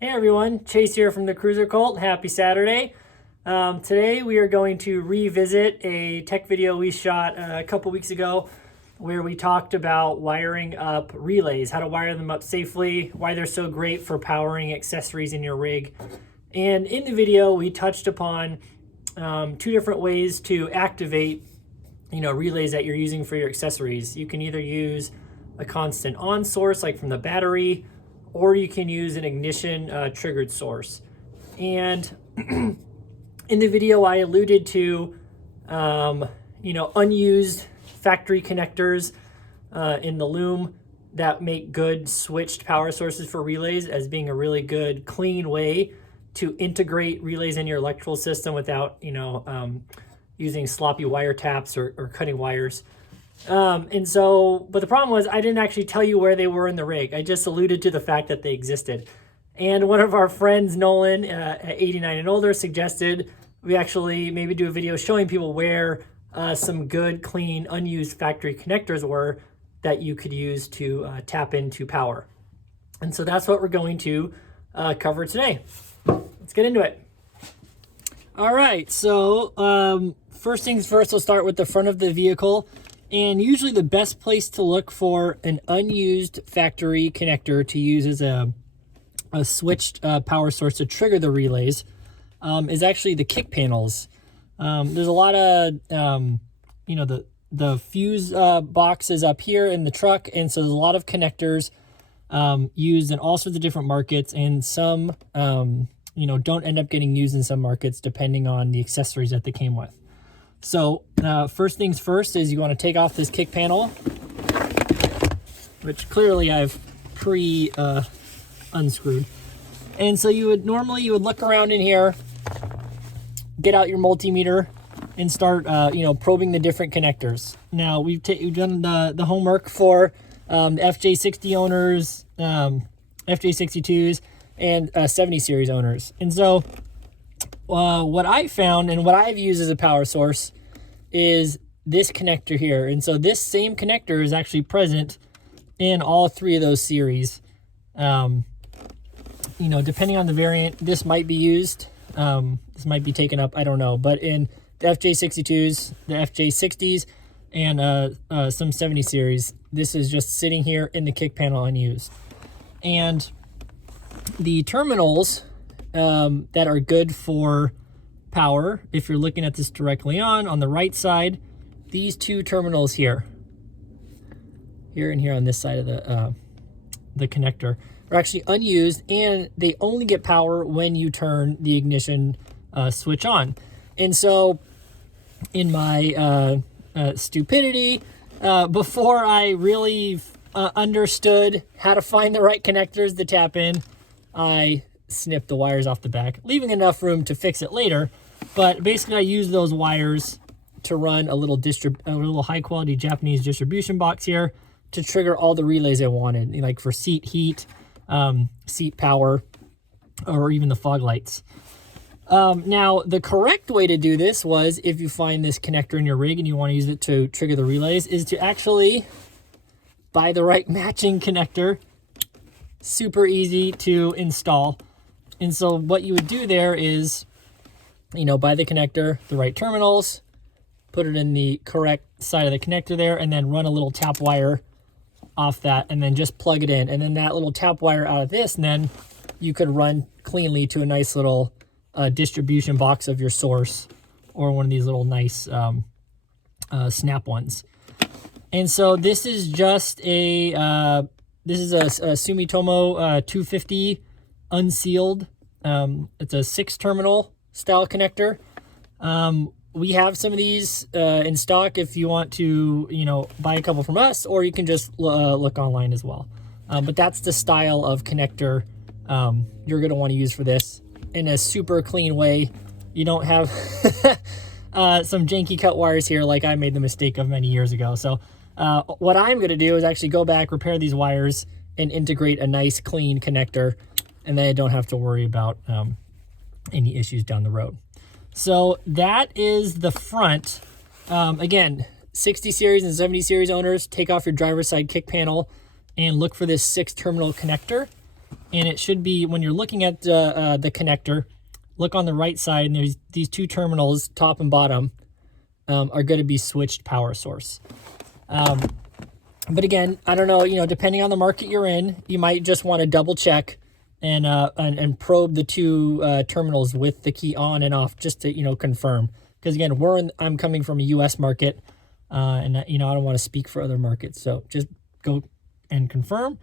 Hey everyone, Chase here from the Cruiser Cult. Happy Saturday. Today we are going to revisit a tech video we shot a couple weeks ago where we talked about wiring up relays, how to wire them up safely, why they're so great for powering accessories in your rig. And in the video we touched upon two different ways to activate relays that you're using for your accessories. You can either use a constant on source like from the battery, or you can use an ignition triggered source. And in the video, I alluded to, unused factory connectors in the loom that make good switched power sources for relays as being a really good, clean way to integrate relays in your electrical system without, using sloppy wire taps or cutting wires. But the problem was I didn't actually tell you where they were in the rig. I just alluded to the fact that they existed. And one of our friends, Nolan, at 89 and older, suggested we actually maybe do a video showing people where some good, clean, unused factory connectors were that you could use to tap into power. And so that's what we're going to cover today. Let's get into it. All right, so first things first, we'll start with the front of the vehicle. And usually the best place to look for an unused factory connector to use as a switched power source to trigger the relays is actually the kick panels. There's a lot of, the fuse boxes up here in the truck. And so there's a lot of connectors used in all sorts of different markets. And some, don't end up getting used in some markets depending on the accessories that they came with. So first things first is you want to take off this kick panel, which clearly I've unscrewed. And so you would look around in here, get out your multimeter and start, probing the different connectors. Now we've done the homework for the FJ60 owners, FJ62s, and 70 series owners. And so what I found and what I've used as a power source is this connector here. And so this same connector is actually present in all three of those series. Depending on the variant, this might be used. This might be taken up, I don't know. But in the FJ62s, the FJ60s, and some 70 series, this is just sitting here in the kick panel unused. And the terminals that are good for power, if you're looking at this directly on the right side, these two terminals here and here on this side of the connector are actually unused, and they only get power when you turn the ignition switch on. And so in my stupidity, before I really understood how to find the right connectors to tap in, I snip the wires off the back, leaving enough room to fix it later. But basically I use those wires to run a little high quality Japanese distribution box here to trigger all the relays I wanted, like for seat heat, seat power, or even the fog lights. Now the correct way to do this was, if you find this connector in your rig and you want to use it to trigger the relays, is to actually buy the right matching connector. Super easy to install. And so what you would do there is, buy the connector, the right terminals, put it in the correct side of the connector there, and then run a little tap wire off that, and then just plug it in. And then that little tap wire out of this, and then you could run cleanly to a nice little distribution box of your source, or one of these little nice snap ones. And so this is just a Sumitomo 250 unsealed. It's a 6-terminal style connector. We have some of these in stock if you want to, buy a couple from us, or you can just look online as well. But that's the style of connector you're going to want to use for this in a super clean way. You don't have some janky cut wires here like I made the mistake of many years ago. So what I'm going to do is actually go back, repair these wires, and integrate a nice clean connector, and then I don't have to worry about any issues down the road. So that is the front. Again, 60 series and 70 series owners, take off your driver's side kick panel and look for this 6-terminal connector. and it should be, when you're looking at the connector, look on the right side, and there's these two terminals, top and bottom, are going to be switched power source. But again, I don't know, depending on the market you're in, you might just want to double check and probe the two terminals with the key on and off, just to confirm. Because again, I'm coming from a U.S. market, and I don't want to speak for other markets, so just go and confirm.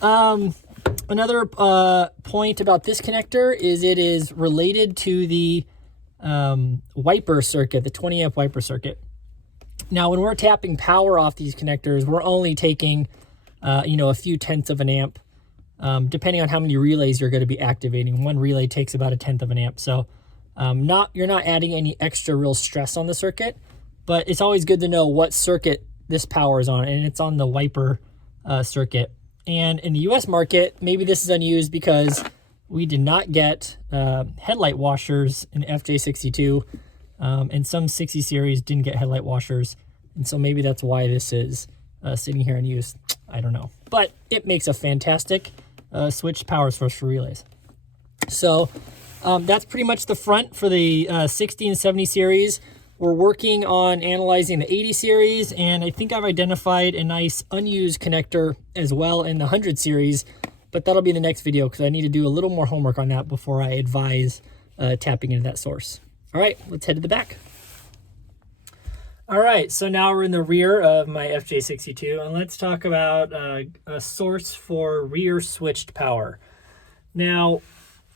Another point about this connector is it is related to the wiper circuit, the 20 amp wiper circuit. Now, when we're tapping power off these connectors, we're only taking, a few tenths of an amp, depending on how many relays you're going to be activating. One relay takes about a tenth of an amp. So you're not adding any extra real stress on the circuit, but it's always good to know what circuit this power is on, and it's on the wiper circuit. And in the US market, maybe this is unused because we did not get headlight washers in FJ62, and some 60 series didn't get headlight washers. And so maybe that's why this is sitting here unused. I don't know. But it makes a fantastic switched power source for relays. So that's pretty much the front for the 60 and 70 series. We're working on analyzing the 80 series, and I think I've identified a nice unused connector as well in the 100 series, but that'll be the next video because I need to do a little more homework on that before I advise tapping into that source. All right, let's head to the back. All right, so now we're in the rear of my FJ62, and let's talk about a source for rear switched power. Now,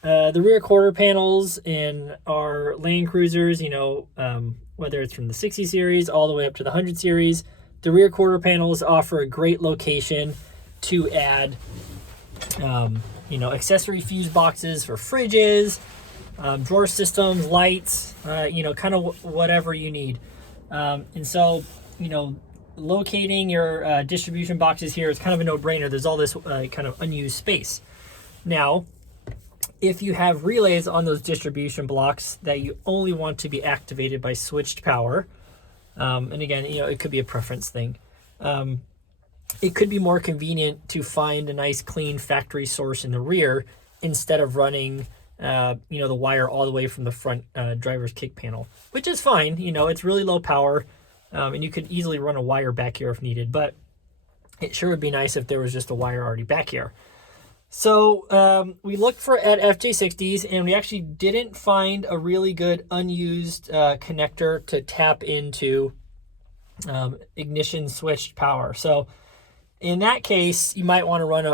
the rear quarter panels in our Land Cruisers, whether it's from the 60 series all the way up to the 100 series, the rear quarter panels offer a great location to add, accessory fuse boxes for fridges, drawer systems, lights, kind of whatever you need. And so, locating your distribution boxes here is kind of a no-brainer. There's all this kind of unused space. Now, if you have relays on those distribution blocks that you only want to be activated by switched power, and again, it could be a preference thing. It could be more convenient to find a nice clean factory source in the rear instead of running, the wire all the way from the front driver's kick panel, which is fine. It's really low power, and you could easily run a wire back here if needed, but it sure would be nice if there was just a wire already back here. So we looked at FJ60s, and we actually didn't find a really good unused connector to tap into ignition switched power. So in that case, you might want to run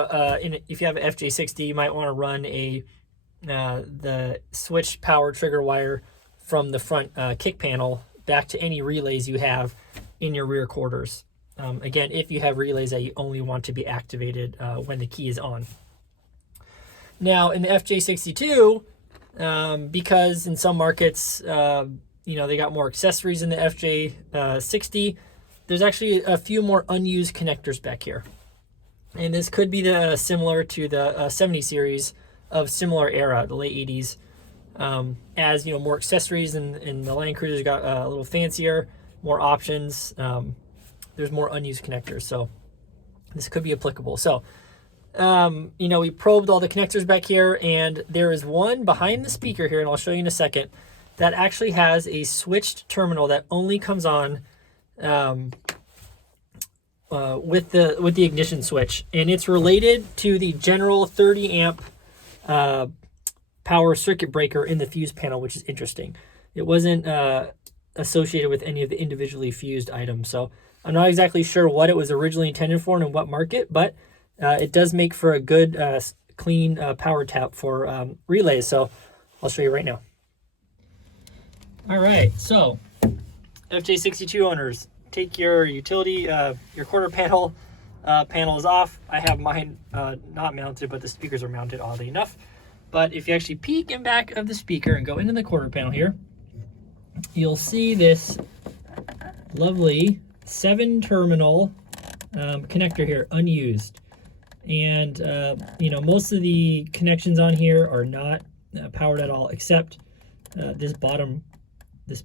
if you have an FJ60, you might want to run the switched power trigger wire from the front kick panel back to any relays you have in your rear quarters. Again, if you have relays that you only want to be activated when the key is on. Now, in the FJ62, because in some markets, they got more accessories in the FJ60, there's actually a few more unused connectors back here. And this could be similar to the 70 series of similar era, the late 80s. As, more accessories and the Land Cruisers got a little fancier, more options. There's more unused connectors, so this could be applicable. So, we probed all the connectors back here, and there is one behind the speaker here, and I'll show you in a second, that actually has a switched terminal that only comes on with the ignition switch, and it's related to the general 30 amp power circuit breaker in the fuse panel, which is interesting. It wasn't associated with any of the individually fused items, so I'm not exactly sure what it was originally intended for and in what market, but it does make for a good, clean power tap for relays. So I'll show you right now. All right, so FJ62 owners, take your utility, your quarter panel is off. I have mine not mounted, but the speakers are mounted, oddly enough. But if you actually peek in back of the speaker and go into the quarter panel here, you'll see this lovely 7-terminal connector here, unused. And most of the connections on here are not powered at all, except this bottom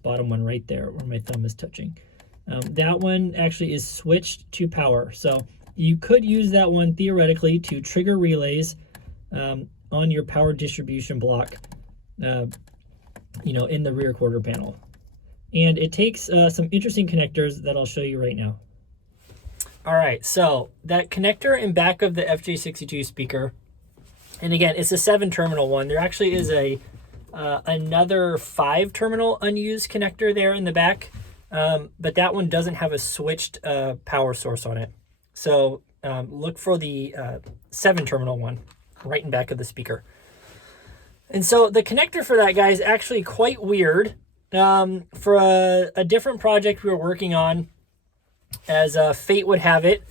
one right there where my thumb is touching. That one actually is switched to power, so you could use that one theoretically to trigger relays on your power distribution block, you know, in the rear quarter panel. And it takes some interesting connectors that I'll show you right now. All right, so that connector in back of the FJ62 speaker, and again, it's a 7-terminal one. There actually is a another 5-terminal unused connector there in the back, but that one doesn't have a switched power source on it. So look for the 7-terminal one right in back of the speaker. And so the connector for that guy is actually quite weird. For a different project we were working on, as fate would have it,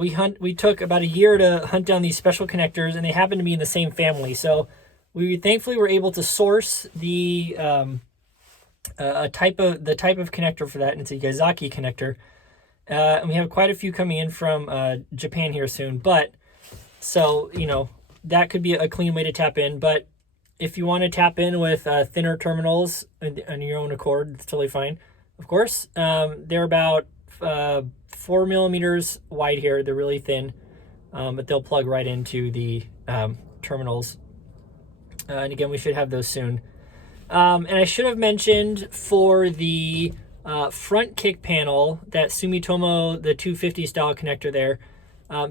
we took about a year to hunt down these special connectors, and they happen to be in the same family. So we thankfully were able to source the type of connector for that, and it's a Yazaki connector. And we have quite a few coming in from Japan here soon. But so, you know, that could be a clean way to tap in. But if you want to tap in with thinner terminals on your own accord, it's totally fine. Of course, they're about 4 millimeters wide here. They're really thin, but they'll plug right into the terminals. And again, we should have those soon. And I should have mentioned for the front kick panel, that Sumitomo, the 250 style connector there.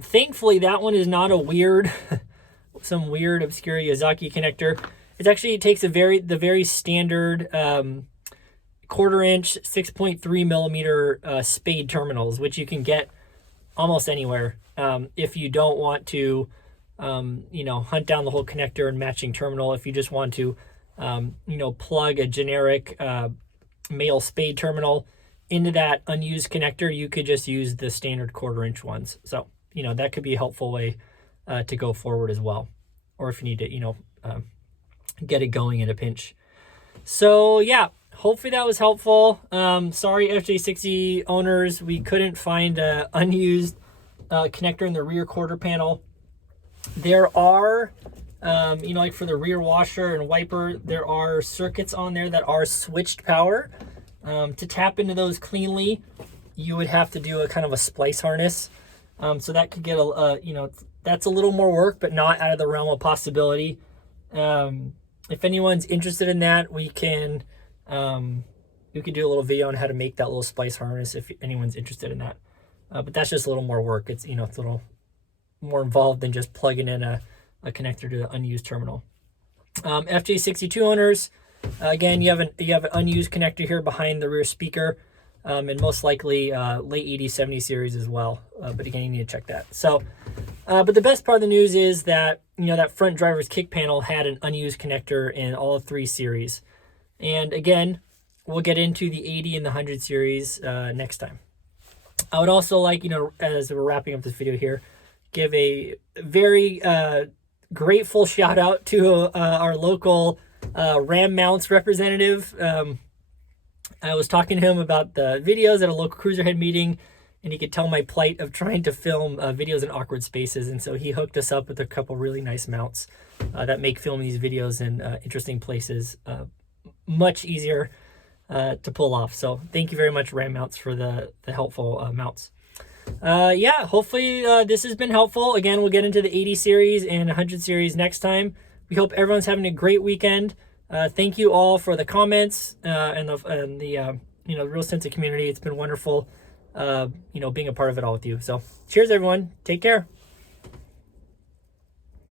Thankfully, that one is not a weird, some weird obscure Yazaki connector. It takes the very standard 1/4 inch 6.3 millimeter spade terminals, which you can get almost anywhere if you don't want to you know, hunt down the whole connector and matching terminal. If you just want to you know, plug a generic male spade terminal into that unused connector, you could just use the standard 1/4 inch ones. So, you know, that could be a helpful way to go forward as well, or if you need to, you know, get it going in a pinch. So yeah, hopefully that was helpful. Sorry, FJ60 owners, we couldn't find an unused connector in the rear quarter panel. There are, you know, like for the rear washer and wiper, there are circuits on there that are switched power. To tap into those cleanly, you would have to do a kind of a splice harness. So that could get you know, that's a little more work, but not out of the realm of possibility. If anyone's interested in that, we can do a little video on how to make that little splice harness if anyone's interested in that. But that's just a little more work. It's, you know, it's a little more involved than just plugging in a connector to the unused terminal. FJ62 owners, again, you have an unused connector here behind the rear speaker, and most likely late 80s, 70 series as well. But again, you need to check that. So, but the best part of the news is that, you know, that front driver's kick panel had an unused connector in all 3 series. And again, we'll get into the 80 and the 100 series next time. I would also like, you know, as we're wrapping up this video here, give a very grateful shout out to our local Ram Mounts representative. I was talking to him about the videos at a local Cruiserhead meeting, and he could tell my plight of trying to film videos in awkward spaces. And so he hooked us up with a couple really nice mounts that make filming these videos in interesting places much easier to pull off. So thank you very much, Ram Mounts, for the helpful mounts. Yeah, hopefully this has been helpful. Again, we'll get into the 80 series and 100 series next time. We hope everyone's having a great weekend. Thank you all for the comments and the you know, real sense of community. It's been wonderful, you know, being a part of it all with you. So cheers, everyone. Take care.